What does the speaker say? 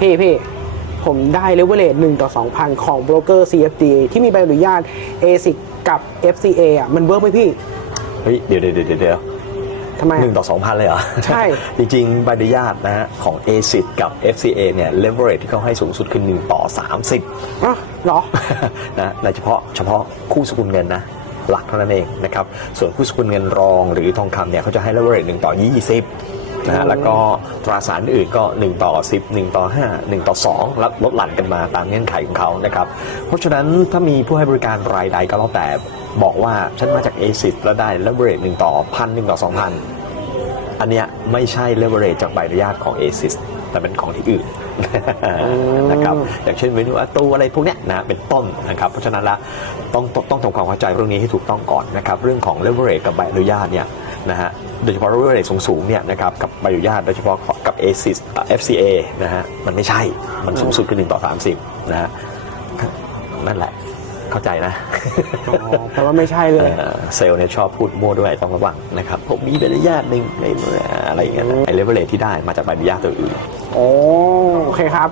พี่พี่ผมได้เลเวลเลต1ต่อ 2,000 ของโบรกเกอร์ CFD ที่มีใบอนุญาต ASIC กับ FCA อะมันเวิร์กไหมพี่ เฮ้ยเดี๋ยวเดี๋ยวเดี๋ยวเดี๋ยวทำไมหนึ่งต่อสองพันเลยเหรอ ใช่ จริงๆใบอนุญาตนะฮะของ ACID กับ FCA เนี่ย leverage ที่เขาให้สูงสุดคือ1ต่อ 30อะเหรอนะในเฉพาะเฉพาะคู่สกุลเงินนะ หลักเท่านั้นเองนะครับ ส่วนคู่สกุลเงินรองหรือทองคำเนี่ยเขาจะให้ leverage 1ต่อ 20 นะฮะแล้วก็ตราสารอื่นก็ 1 ต่อ 10 1 ต่อ 5 1 ต่อ2แล้วลดหลั่นกันมาตามเงื่อนไขของเขานะครับเพราะฉะนั้นถ้ามีผู้ให้บริการรายใดก็แล้วแต่บอกว่าฉันมาจาก ACID แล้วได้ leverage 1ต่อพันหนึ่งต่อ2,000อันเนี้ยไม่ใช่ leverage จากใบอนุญาตของ ASIS แต่เป็นของที่อื่นนะครับอย่างเช่นเมนูอาตูอะไรพวกเนี้ยนะเป็นต้นนะครับเพราะฉะนั้นแล้วต้องต้องต้องทำความเข้าใจเรื่องนี้ให้ถูกต้องก่อนนะครับเรื่องของ leverage กับใบอนุญาตเนี่ย นะฮะโดยเฉพาะ leverage สูงๆเนี่ยนะครับกับใบอนุญาตโดยเฉพาะกับ ASIS อะ FCA นะฮะมันไม่ใช่มันสูงสุดคือ1ต่อ 30 นะฮะนั่นแหละเข้าใจนะอ๋อแปลว่าไม่ใช่เลยเอ่อเซลล์เนี่ยชอบพูดมั่วด้วยต้องระวังนะครับผมมีใบอนุญาตหนึ่งในอะไรอย่างเงี้ยนะไอ้เลเวลเลที่ได้มาจากใบอนุญาตตัวอื่นโอ้โอเคครับ